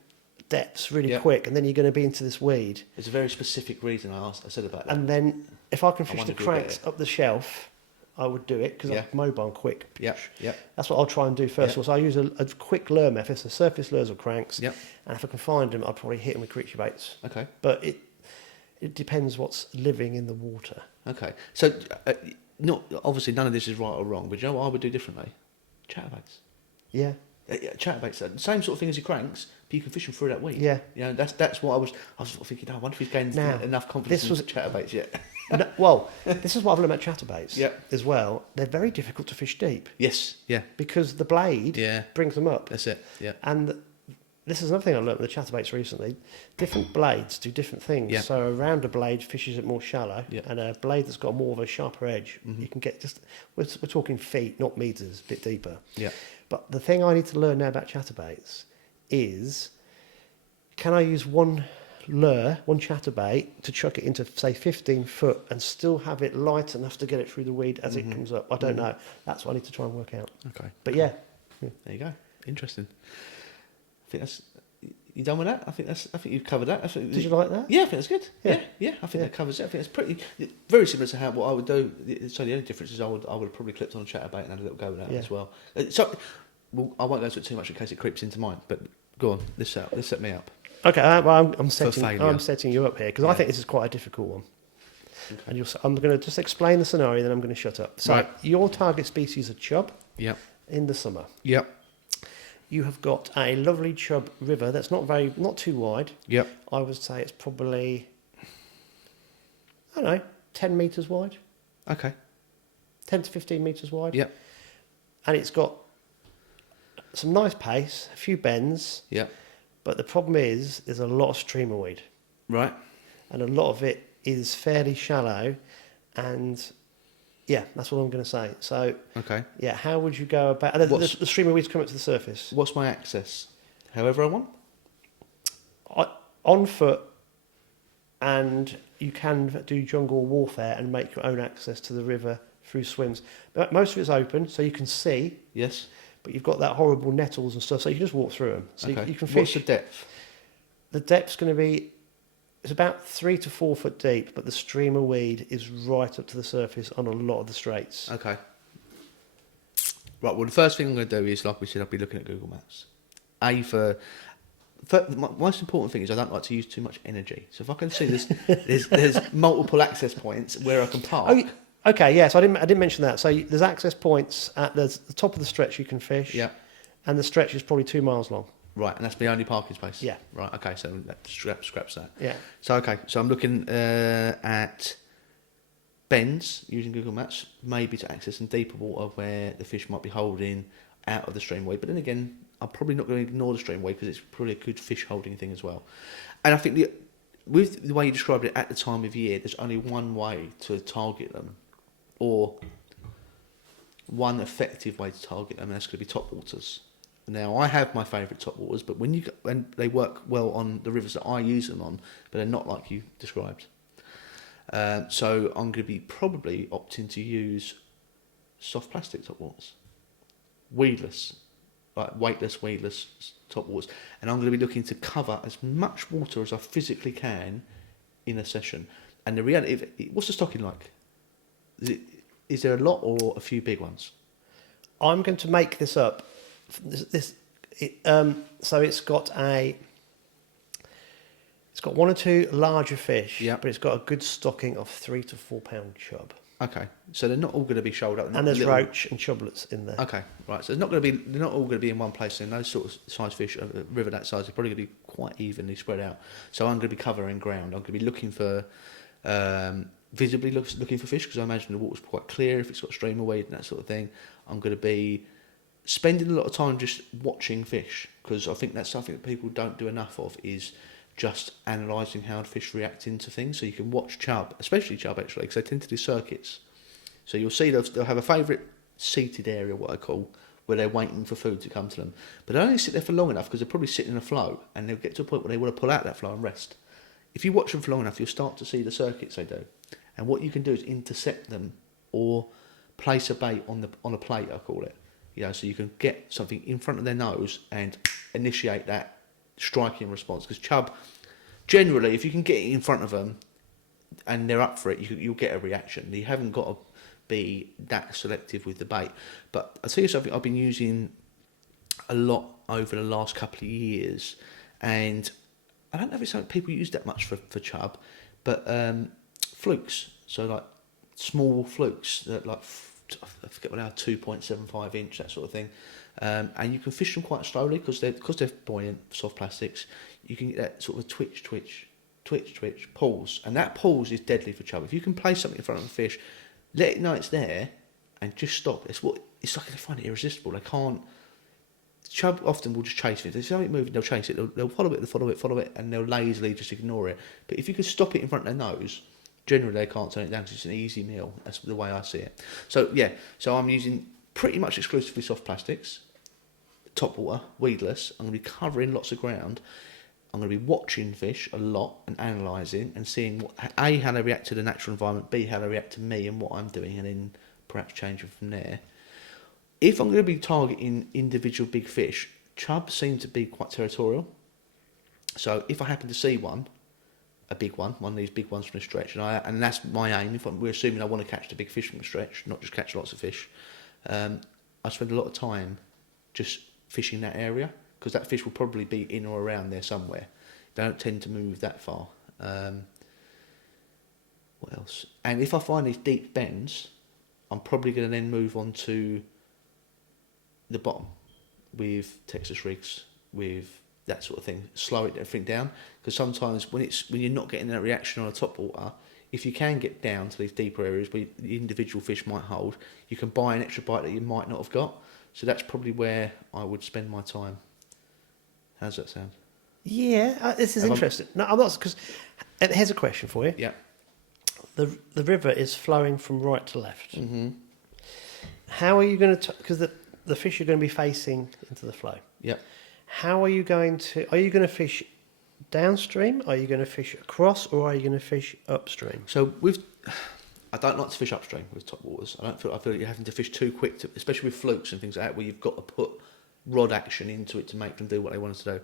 depths really quick, and then you're going to be into this weed. There's a very specific reason I said about that. And then if I can fish wonder the if you'll get cranks it. up the shelf, I would do it because I'm mobile and quick. Yeah. Yeah. That's what I'll try and do first of all. So I use a quick lure method, so surface lures or cranks. Yep. And if I can find them, I'll probably hit them with creature baits. Okay. But it depends what's living in the water. Okay. So, not obviously none of this is right or wrong, but you know what I would do differently? Chatterbaits. Yeah. Chatterbaits, same sort of thing as your cranks, but you can fish them through that weed. Yeah. You know, that's what I was sort of thinking. I wonder if he's gained enough confidence in chatterbaits yet. No, well, this is what I've learned about chatterbaits Yep. as well. They're very difficult to fish deep Yes. Yeah. because the blade brings them up. That's it. Yeah. And this is another thing I learned with the chatterbaits recently. Different blades do different things. Yeah. So a rounder blade fishes it more shallow, Yeah. and a blade that's got more of a sharper edge, you can get we're talking feet, not meters, a bit deeper. Yeah. But the thing I need to learn now about chatterbaits is, can I use one chatterbait to chuck it into, say, 15 foot and still have it light enough to get it through the weed as it comes up? I don't know. That's what I need to try and work out. Okay. But yeah. There you go. Interesting. I think that's. You done with that? I think you've covered that. Did you like that? Yeah, I think that's good. Yeah. Yeah. I think that covers it. I think it's very similar to what I would do. So the only difference is I would have probably clipped on a chatterbait and had a little go with that as well. I won't go into it too much in case it creeps into mine. But go on, this set me up. Okay, well, I'm setting you up here because I think this is quite a difficult one. Okay. And I'm going to just explain the scenario, then I'm going to shut up. So your target species are chub. Yep. In the summer. Yep. You have got a lovely chub river that's not too wide. Yep. I would say it's probably, 10 metres wide. Okay. 10 to 15 metres wide. Yep. And it's got some nice pace, a few bends. Yep. But the problem is there's a lot of streamer weed. Right. And a lot of it is fairly shallow. And yeah, that's what I'm going to say. So, okay. Yeah, how would you go about... And the streamer weeds come up to the surface. What's my access? However I want? On foot, and you can do jungle warfare and make your own access to the river through swims. But most of it's open, so you can see. Yes. But you've got that horrible nettles and stuff, so you can just walk through them. So you can fish. What's the depth? The depth's going to be... It's about 3 to 4 foot deep, but the streamer weed is right up to the surface on a lot of the straights. Okay. Right, well, the first thing I'm going to do is, like we said, I'll be looking at Google Maps. My most important thing is I don't like to use too much energy. So if I can see there's multiple access points where I can park. Oh, okay, yeah, so I didn't mention that. So there's access points at the top of the stretch you can fish. Yeah. And the stretch is probably 2 miles long. Right, and that's the only parking space? Yeah. Right, okay, so that scraps that. Yeah. So, okay, so I'm looking at bends using Google Maps, maybe to access some deeper water where the fish might be holding out of the streamway. But then again, I'm probably not going to ignore the streamway because it's probably a good fish holding thing as well. And I think with the way you described it at the time of year, there's only one way to target them, or one effective way to target them, and that's going to be topwaters. Now, I have my favourite topwaters, but when they work well on the rivers that I use them on, but they're not like you described. So I'm going to be probably opting to use soft plastic topwaters, weedless, like weightless, weedless topwaters, and I'm going to be looking to cover as much water as I physically can in a session. And the reality, what's the stocking like? Is there a lot or a few big ones? I'm going to make this up. This So it's got one or two larger fish, Yeah. but it's got a good stocking of 3 to 4 pound chub. Okay, so they're not all going to be shoulder up. And there's roach and chublets in there. Okay, right. So they're not all going to be in one place. And those sort of size fish, a river that size, are probably going to be quite evenly spread out. So I'm going to be covering ground. I'm going to be looking for, visibly looking for fish, because I imagine the water's quite clear if it's got streamer weed and that sort of thing. I'm going to be spending a lot of time just watching fish, because I think that's something that people don't do enough of, is just analysing how the fish react into things. So you can watch chub, especially chub actually, because they tend to do circuits. So you'll see they'll have a favourite seated area, what I call, where they're waiting for food to come to them. But they only sit there for long enough, because they're probably sitting in a flow, and they'll get to a point where they want to pull out that flow and rest. If you watch them for long enough, you'll start to see the circuits they do. And what you can do is intercept them, or place a bait on a plate, I call it. So you can get something in front of their nose and initiate that striking response. Because chub, generally, if you can get it in front of them and they're up for it, you'll get a reaction. You haven't got to be that selective with the bait. But I'll tell you something I've been using a lot over the last couple of years, and I don't know if it's something people use that much for chub, but flukes. So like small flukes that I forget what they are, 2.75 inch, that sort of thing. And you can fish them quite slowly, because they're buoyant, soft plastics. You can get that sort of twitch, pulse, and that pulse is deadly for chub. If you can place something in front of the fish, let it know it's there, and just stop. It's like they find it irresistible. They can't. Chub often will just chase it. If they see something moving, they'll chase it. They'll follow it, and they'll lazily just ignore it. But if you can stop it in front of their nose, generally they can't turn it down, because it's an easy meal. That's the way I see it. So so I'm using pretty much exclusively soft plastics, top water, weedless. I'm going to be covering lots of ground. I'm going to be watching fish a lot and analysing and seeing how they react to the natural environment, B, how they react to me and what I'm doing, and then perhaps changing from there. If I'm going to be targeting individual big fish, chub seem to be quite territorial. So if I happen to see a big one of these big ones from a stretch, and that's my aim. We're assuming I want to catch the big fish from a stretch, not just catch lots of fish. I spend a lot of time just fishing that area, because that fish will probably be in or around there somewhere. They don't tend to move that far. What else? And if I find these deep bends, I'm probably going to then move on to the bottom with Texas rigs, with that sort of thing. Slow everything down, because sometimes when you're not getting that reaction on a top water, if you can get down to these deeper areas where the individual fish might hold, you can buy an extra bite that you might not have got. So that's probably where I would spend my time. How does that sound? Yeah, this is interesting. No, I'm not, because here's a question for you. Yeah. The river is flowing from right to left. Mm-hmm. How are you going to? Because the fish are going to be facing into the flow. Yeah. How are you going to? Are you going to fish downstream? Are you going to fish across, or are you going to fish upstream? So I don't like to fish upstream with top waters. I feel like you're having to fish too quick, especially with flukes and things like that, where you've got to put rod action into it to make them do what they want us to do.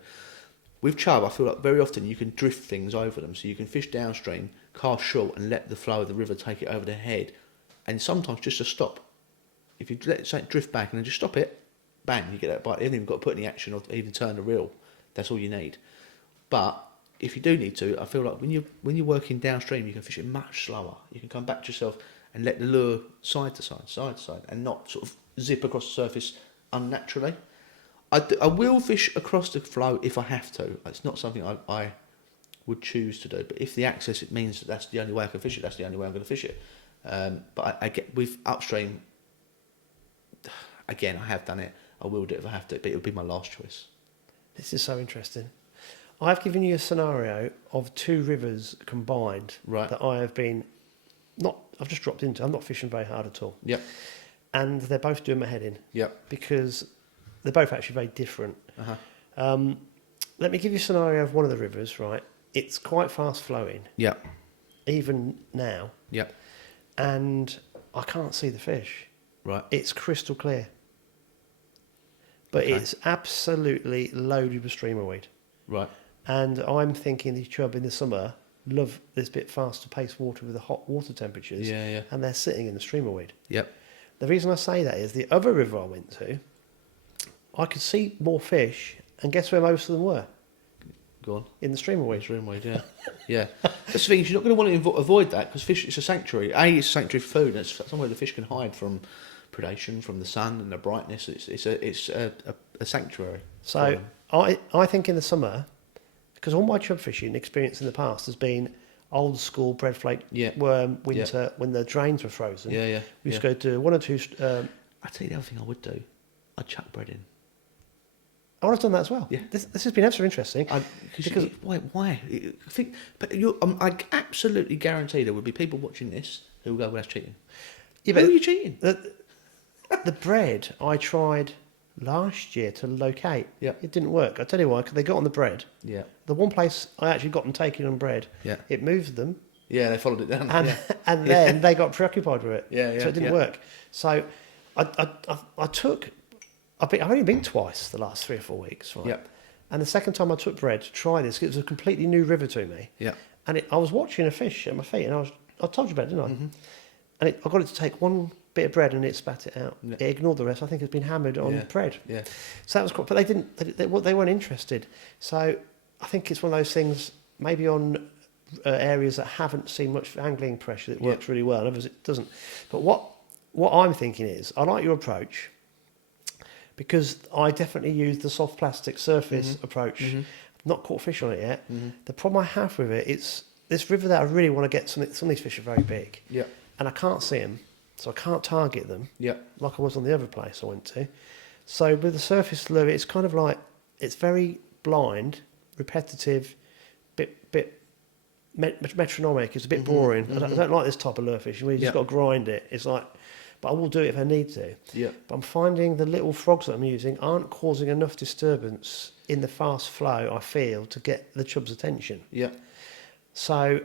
With chub, I feel like very often you can drift things over them. So you can fish downstream, cast short, and let the flow of the river take it over their head. And sometimes just to stop. If you let it drift back and then just stop it, bang, you get that bite. You haven't even got to put any action or even turn the reel. That's all you need. But if you do need to, I feel like when you're working downstream, you can fish it much slower. You can come back to yourself and let the lure side to side, and not sort of zip across the surface unnaturally. I will fish across the flow if I have to. It's not something I would choose to do. But if the access, it means that's the only way I can fish it, that's the only way I'm going to fish it. But I get with upstream, again, I have done it. I will do it if I have to, but it would be my last choice. This is so interesting. I've given you a scenario of two rivers combined, right, that I have been I've just dropped into. I'm not fishing very hard at all. Yep. And they're both doing my head in. Yep. Because they're both actually very different. Uh-huh. Let me give you a scenario of one of the rivers, right? It's quite fast flowing. Yep. Even now. Yep. And I can't see the fish. Right. It's crystal clear. But it's absolutely loaded with streamer weed. Right. And I'm thinking the chub in the summer love this bit faster paced water with the hot water temperatures. Yeah, yeah. And they're sitting in the streamer weed. Yep. The reason I say that is the other river I went to, I could see more fish, and guess where most of them were? Go on. In the streamer weed. Streamweed, yeah. Yeah. That's the thing, is you're not going to want to avoid that because fish, it's a sanctuary. It's a sanctuary for food, and it's somewhere the fish can hide from predation, from the sun and the brightness. It's a sanctuary. So I think in the summer, because all my chub fishing experience in the past has been old school bread flake worm winter when the drains were frozen. Yeah, yeah. We used to go to one or two. I tell you the other thing I would do. I'd chuck bread in. I would have done that as well. Yeah. This has been absolutely interesting. Because why? I think, but I absolutely guarantee there would be people watching this who will go, "Well, that's cheating." Yeah, Who are you cheating? The bread I tried last year to locate. Yeah. It didn't work. I tell you why. Because they got on the bread. Yeah. The one place I actually got them taking on bread. Yeah. It moved them. Yeah, they followed it down. And then they got preoccupied with it. Yeah, yeah. So it didn't work. So I've only been twice the last 3 or 4 weeks, right? Yeah. And the second time I took bread to try this, it was a completely new river to me. Yeah. And I was watching a fish at my feet, and I told you about it, didn't I? Mm-hmm. And I got it to take one bit of bread, and it spat it out. Yeah. It ignored the rest. I think it's been hammered on bread. Yeah. So that was quite. But they didn't. They weren't interested. So I think it's one of those things. Maybe on areas that haven't seen much angling pressure, it works really well. Others it doesn't. But what I'm thinking is, I like your approach. Because I definitely use the soft plastic surface approach. Mm-hmm. I've not caught fish on it yet. Mm-hmm. The problem I have with it, it's this river that I really want to get. Some of these fish are very big. Yeah. And I can't see them, so I can't target them. Yeah. Like I was on the other place I went to. So with the surface lure, it's kind of like, it's very blind, repetitive, bit metronomic. It's a bit boring. Mm-hmm. I don't like this type of lure fishing where you just got to grind it. It's like, but I will do it if I need to. Yeah. But I'm finding the little frogs that I'm using aren't causing enough disturbance in the fast flow, I feel, to get the chub's attention. Yeah. So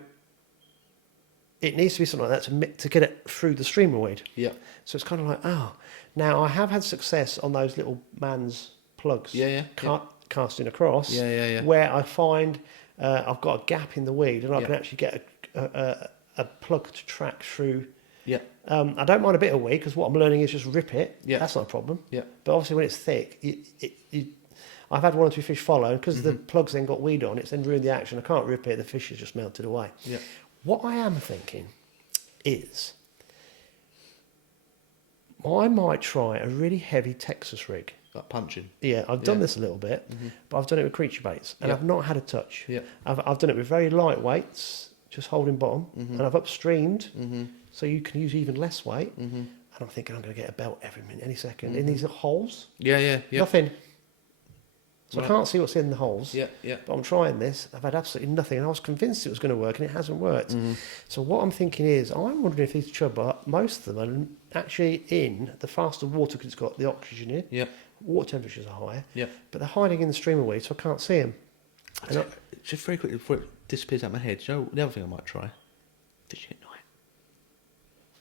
it needs to be something like that to get it through the streamer weed. Yeah. So it's kind of like, now I have had success on those little man's plugs. Yeah, yeah. Casting across. Yeah, yeah, yeah. Where I find I've got a gap in the weed and I can actually get a plug to track through. Yeah. I don't mind a bit of weed because what I'm learning is just rip it. Yeah. That's not a problem. Yeah. But obviously when it's thick, I've had 1 or 2 fish follow, and because the plug's then got weed on, it's then ruined the action. I can't rip it. The fish has just melted away. Yeah. What I am thinking is I might try a really heavy Texas rig. Like punching. Yeah, I've done this a little bit, but I've done it with creature baits, and I've not had a touch. Yeah. I've done it with very light weights, just holding bottom, and I've upstreamed. So you can use even less weight. And I'm thinking I'm going to get a belt every minute, any second. In these holes. Yeah, yeah, yeah. Nothing. So I can't see what's in the holes. Yeah, yeah. But I'm trying this. I've had absolutely nothing. And I was convinced it was going to work, and it hasn't worked. So what I'm thinking is, I'm wondering if these chub, most of them are actually in the faster water because it's got the oxygen in. Yeah. Water temperatures are higher. Yeah. But they're hiding in the streamer weed, so I can't see them. Just very quickly before it disappears out of my head, do you know the other thing I might try? Fishing at night.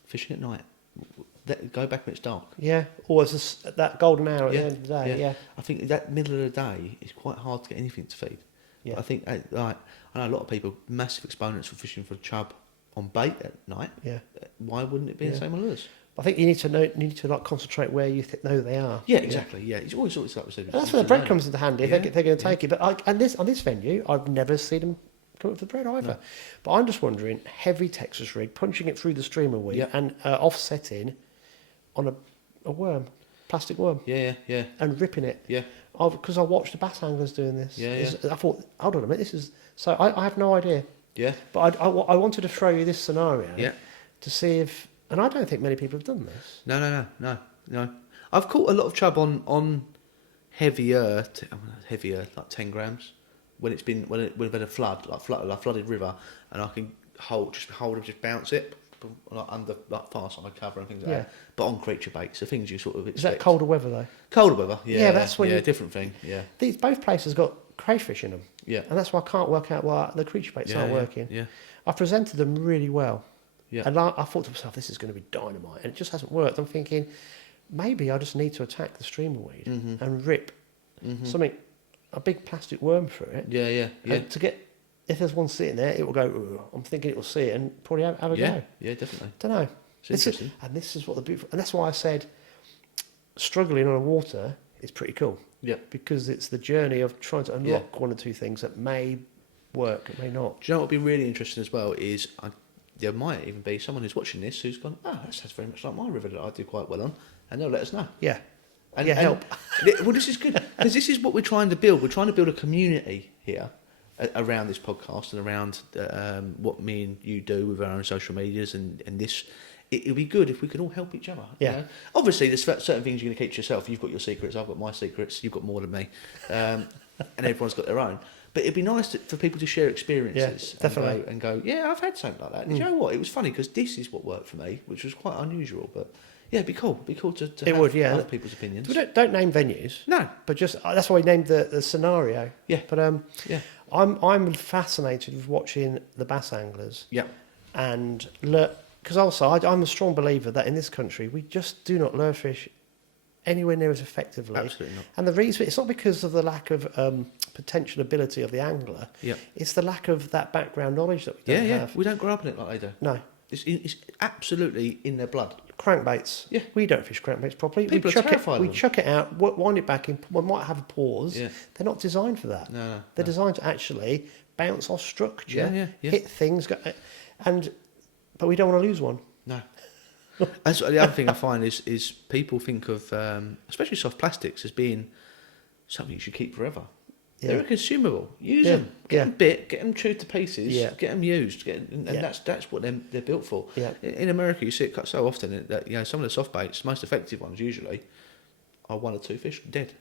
Fishing at night. Go back when it's dark. Yeah, or it's that golden hour at the end of the day. Yeah. I think that middle of the day is quite hard to get anything to feed. Yeah. But I think I know a lot of people, massive exponents for fishing for chub on bait at night. Yeah. Why wouldn't it be the same on lures? I think you need to like concentrate where you know they are. Yeah, exactly. Yeah, it's always like we said. That's where the bread comes into handy. They're going to take it. But on this venue, I've never seen them come up for the bread either. No. But I'm just wondering, heavy Texas rig, punching it through the streamer weed and offsetting on a worm, plastic worm. Yeah, yeah. And ripping it. Yeah. Because I watched the bass anglers doing this. Yeah, yeah. I thought, hold on a minute, this is... So I have no idea. Yeah. But I wanted to throw you this scenario to see if... And I don't think many people have done this. No. I've caught a lot of chub on heavier, like 10 grams, when we've had a flood, like flooded river, and I can hold it, just bounce it, like under like far side cover and things like that. But on creature baits, the things you sort of expect. Is that colder weather though? Colder weather, yeah. Yeah, that's when different thing. Yeah. Both places got crayfish in them. Yeah. And that's why I can't work out why the creature baits aren't working. Yeah. I presented them really well. Yeah. And I thought to myself, this is going to be dynamite, and it just hasn't worked. I'm thinking, maybe I just need to attack the streamer weed and rip something, a big plastic worm through it. Yeah, yeah, yeah. And to get, if there's one sitting there, it will go. Ugh. I'm thinking it will see it and probably have a go. Yeah, definitely. Don't know. It's interesting. And this is what the beautiful, and that's why I said, struggling on the water is pretty cool. Yeah. Because it's the journey of trying to unlock one or two things that may work, it may not. Do you know what would be really interesting as well is there might even be someone who's watching this who's gone, oh, that sounds very much like my river that I do quite well on, and they'll let us know. Yeah. And help. Well, this is good because this is what we're trying to build. We're trying to build a community here around this podcast and around what me and you do with our own social medias and this. It would be good if we could all help each other. Yeah. You know? Obviously, there's certain things you're going to keep to yourself. You've got your secrets. I've got my secrets. You've got more than me, and everyone's got their own. But it'd be nice for people to share experiences. Yeah, definitely. And go, yeah, I've had something like that. And you know what? It was funny because this is what worked for me, which was quite unusual. But yeah, it'd be cool. It'd be cool to have other people's opinions. We don't name venues. No. But just that's why we named the scenario. Yeah. But yeah. I'm fascinated with watching the bass anglers. Yeah. And because also I'm a strong believer that in this country we just do not lure fish anywhere near as effectively. Absolutely not. And the reason, it's not because of the lack of potential ability of the angler. Yeah. It's the lack of that background knowledge that we don't have. We don't grow up in it like they do. No. It's absolutely in their blood. Crankbaits. Yeah. We don't fish crankbaits properly. People are terrified of We them. chuck it out, wind it back in. One might have a pause. Yeah. They're not designed for that. No. They're designed to actually bounce off structure, Yeah. hit things, but we don't want to lose one. No. That's the other thing I find is people think of especially soft plastics as being something you should keep forever. Yeah. They're consumable. Use them. Get them bit. Get them chewed to pieces. Yeah. Get them used. And that's what they're built for. Yeah. In America, you see it so often that some of the soft baits, most effective ones usually, are one or two fish dead.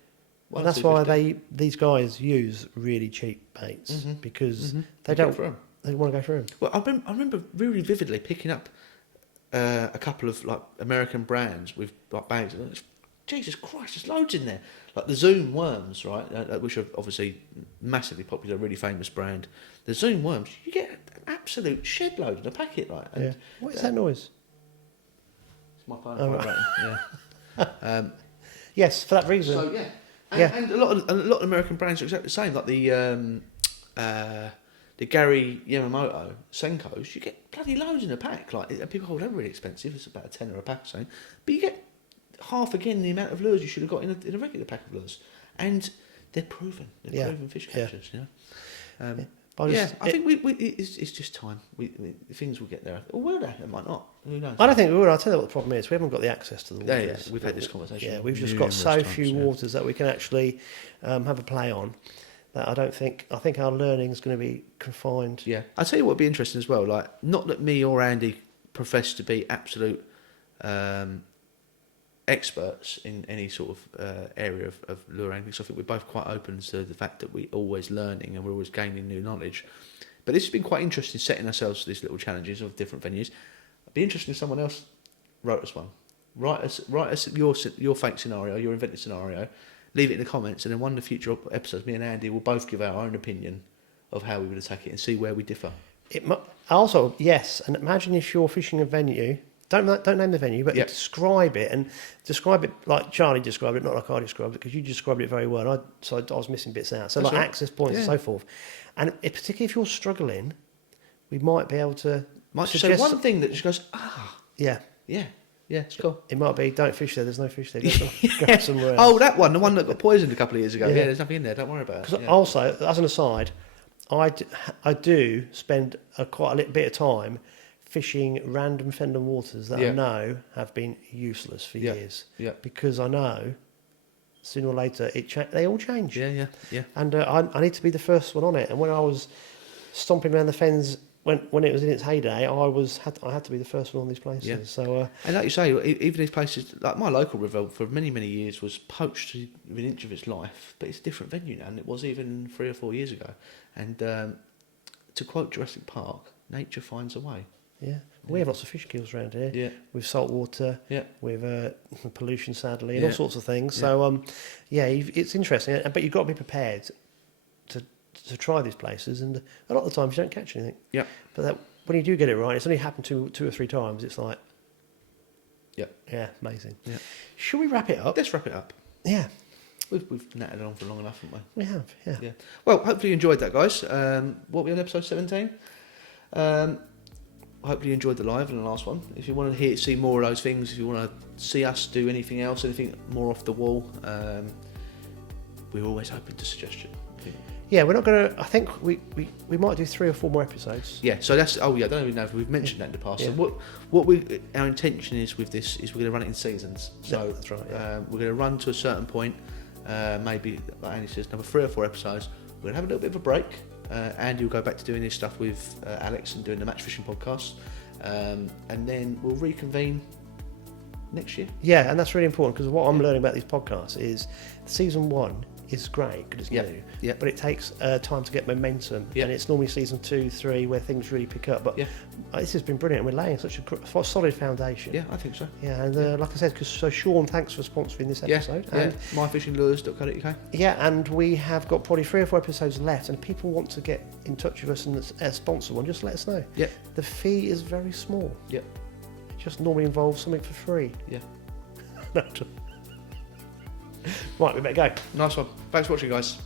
And that's why these guys use really cheap baits because they don't want to go through them. Well, I remember really vividly picking up a couple of like American brands with like bags. And Jesus Christ, there's loads in there. Like the Zoom worms, right? Which are obviously massively popular, really famous brand. The Zoom worms, you get an absolute shed load in a packet, like. And what is that noise? It's my phone vibrating. Yeah. Yes, for that reason. So and a lot of American brands are exactly the same. Like the Gary Yamamoto Senkos, you get bloody loads in a pack. Like people hold them really expensive. It's about $10 a pack or something. But you get half again the amount of lures you should have got in a regular pack of lures, and they're proven. They're proven fish catchers. You know. I think it's just time. Things will get there. Or will they? It might not. Who knows? I don't think we will. I'll tell you what the problem is. We haven't got the access to the waters. Yeah, we've had this conversation. Yeah, we've just got so few waters that we can actually have a play on. That I think our learning is going to be confined. Yeah, I'll tell you what would be interesting as well. Like, not that me or Andy profess to be absolute experts in any sort of area of lure angling. So I think we're both quite open to the fact that we're always learning and we're always gaining new knowledge. But this has been quite interesting, setting ourselves these little challenges of different venues. It'd be interesting if someone else wrote us one. Write us your fake scenario, your invented scenario. Leave it in the comments, and then one of the future episodes, me and Andy will both give our own opinion of how we would attack it and see where we differ. Also, yes, and imagine if you're fishing a venue. Don't name the venue, but describe it, and describe it like Charlie described it, not like I described it, because you described it very well. So I was missing bits out. So that's like access points and so forth. And particularly if you're struggling, we might be able to suggest one thing that just goes, yeah, it's cool. It might be, don't fish there, there's no fish there. Go somewhere else. Oh, that one, the one that got poisoned a couple of years ago. Yeah, there's nothing in there, don't worry about it. Also, as an aside, I do spend quite a little bit of time fishing random fendon waters that I know have been useless for years. Yeah. Because I know sooner or later they all change. Yeah. And I need to be the first one on it. And when I was stomping around the fens when it was in its heyday, I had to be the first one on these places. Yeah. So and like you say, even these places, like my local river for many years was poached within an inch of its life, but it's a different venue now than it was even 3 or 4 years ago. And to quote Jurassic Park, nature finds a way. Yeah, we have lots of fish kills around here. Yeah, with salt water. Yeah, with pollution, sadly, and all sorts of things. So it's interesting, but you've got to be prepared to try these places, and a lot of the times you don't catch anything. Yeah, but when you do get it right, it's only happened 2 or 3 times. It's like, yeah, amazing. Yeah, should we wrap it up? Let's wrap it up. Yeah. We've nattered on for long enough, haven't we? We have, yeah. Well, hopefully you enjoyed that, guys. What, we on episode 17? Hopefully you enjoyed the live and the last one. If you want to see more of those things, if you want to see us do anything else, anything more off the wall, we're always open to suggestion. Yeah, we're not going to. I think we might do 3 or 4 more episodes. Yeah, so that's. Oh yeah, I don't even know if we've mentioned that in the past. Yeah. So our intention is with this is we're going to run it in seasons. So that's right. Yeah. we're going to run to a certain point. Maybe like Andy says, number 3 or 4 episodes. We're going to have a little bit of a break. Andy will go back to doing his stuff with Alex and doing the match fishing podcast, and then we'll reconvene next year. Yeah, and that's really important because what I'm learning about these podcasts is season 1 is great because it's new, but it takes time to get momentum, and it's normally season 2, 3 where things really pick up. But this has been brilliant, and we're laying such a solid foundation. Yeah, I think so. Yeah, and like I said, so Sean, thanks for sponsoring this episode. Yeah, and myfishinglures.co.uk. Yeah, and we have got probably 3 or 4 episodes left, and if people want to get in touch with us and sponsor one, just let us know. Yeah, the fee is very small. Yeah, it just normally involves something for free. Yeah. Right, we better go. Nice one. Thanks for watching, guys.